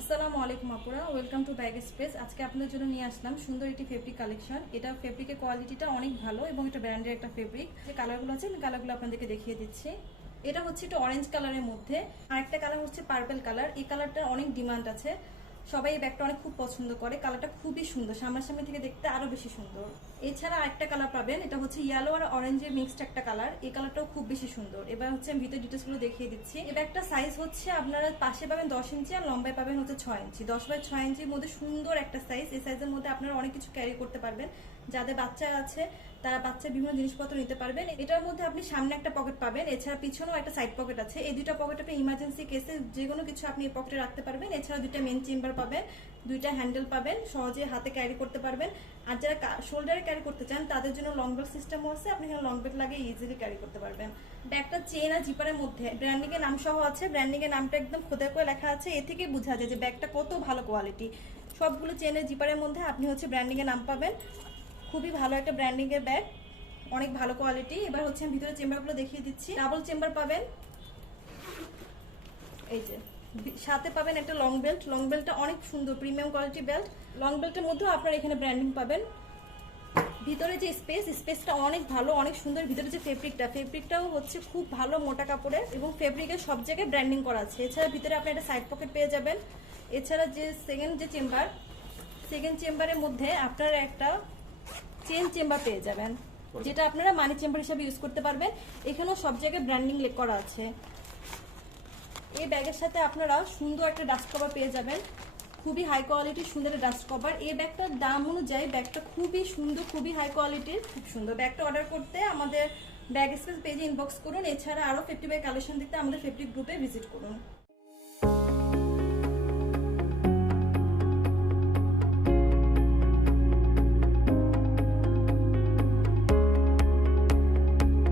আসসালামু আলাইকুম আপুরা, ওয়েলকাম টু ব্যাগ স্পেস। আজকে আপনাদের জন্য নিয়ে আসলাম সুন্দর একটি ফেব্রিক কালেকশন এটা ফেব্রিকের কোয়ালিটিটা অনেক ভালো এবং এটা ব্র্যান্ডের একটা ফেব্রিক যে কালারগুলো আছে, আমি কালারগুলো আপনাদেরকে দেখিয়ে দিচ্ছি। এটা হচ্ছে একটু অরেঞ্জ কালারের মধ্যে। আর একটা কালার হচ্ছে পার্পেল কালার এই কালারটার অনেক ডিমান্ড আছে। সবাই এই ব্যাগটা অনেক খুব পছন্দ করে। কালারটা খুবই সুন্দর, সামনাসামনি থেকে দেখতে আরও বেশি সুন্দর। এছাড়া আরেকটা কালার পাবেন, এটা হচ্ছে ইয়েলো আর অরেঞ্জের মিক্সড একটা কালার এই কালারটাও খুব বেশি সুন্দর। এবার হচ্ছে আমি ভিতর ডিটেলসগুলো দেখিয়ে দিচ্ছি। এবার একটা সাইজ হচ্ছে আপনারা পাশে পাবেন দশ ইঞ্চি আর লম্বায় পাবেন হচ্ছে ছয় ইঞ্চি দশ বাই ছয় ইঞ্চির মধ্যে সুন্দর একটা সাইজ এই সাইজের মধ্যে আপনারা অনেক কিছু ক্যারি করতে পারবেন। যাদের বাচ্চা আছে, তারা বাচ্চার বিভিন্ন জিনিসপত্র নিতে পারবেন। এটার মধ্যে আপনি সামনে একটা পকেট পাবেন। এছাড়া পিছনেও একটা সাইড পকেট আছে। এই দুইটা পকেট আপনি ইমার্জেন্সি কেসে যে কোনো কিছু আপনি এই পকেটে রাখতে পারবেন। এছাড়া দুইটা মেন চেম্বার পাবেন, দুইটা হ্যান্ডেল পাবেন। সহজে হাতে ক্যারি করতে পারবেন। আর যারা শোল্ডারে ক্যারি করতে চান, তাদের জন্য লং বেল্ট সিস্টেমও আছে, আপনি এখানে লং বেল্ট লাগিয়ে ইজিলি ক্যারি করতে পারবেন। ব্যাগটা চেন আর জিপারের মধ্যে ব্র্যান্ডিং এর নাম সহ আছে ব্র্যান্ডিং এর নামটা একদম খোদাই করে লেখা আছে, এ থেকে বোঝা যায় যে ব্যাগটা কত ভালো কোয়ালিটি সবগুলো চেনের জিপারের মধ্যে আপনি হচ্ছে ব্র্যান্ডিং এর নাম পাবেন। খুবই ভালো একটা ব্র্যান্ডিং এর ব্যাগ অনেক ভালো কোয়ালিটি এবার হচ্ছে আমি ভিতরে চেম্বারগুলো দেখিয়ে দিচ্ছি। ডাবল চেম্বার পাবেন। এই যে, সাথে পাবেন একটা লং বেল্ট লং বেল্টটা অনেক সুন্দর প্রিমিয়াম কোয়ালিটি বেল্ট লং বেল্টের মধ্যেও আপনারা এখানে ব্র্যান্ডিং পাবেন। ভিতরে যে স্পেস স্পেসটা অনেক ভালো, অনেক সুন্দর। ভিতরে যে ফেব্রিকটা ফেব্রিকটাও হচ্ছে খুব ভালো মোটা কাপড়ের এবং ফেব্রিকের সব জায়গায় ব্র্যান্ডিং করা আছে। এছাড়া ভিতরে আপনি একটা সাইড পকেট পেয়ে যাবেন। এছাড়া যে সেকেন্ড যে চেম্বার সেকেন্ড চেম্বারের মধ্যে আপনারা একটা চেন চেম্বার পেয়ে যাবেন, যেটা আপনারা মানি চেম্বার হিসাবে ইউজ করতে পারবেন। এখানেও সব জায়গায় ব্র্যান্ডিং করা আছে। এই ব্যাগের সাথে আপনারা সুন্দর একটা ডাস্ট কভার পেয়ে যাবেন। খুবই হাই কোয়ালিটির সুন্দর ডাস্ট কভার এই ব্যাগটার দাম অনুযায়ী ব্যাগটা খুবই সুন্দর, খুবই হাই কোয়ালিটির খুব সুন্দর। ব্যাগটা অর্ডার করতে আমাদের ব্যাগ স্পেস পেজে ইনবক্স করুন। এছাড়া আরও ফিফটি বাই কালেকশন দিতে আমাদের ফিফটি গ্রুপে ভিজিট করুন।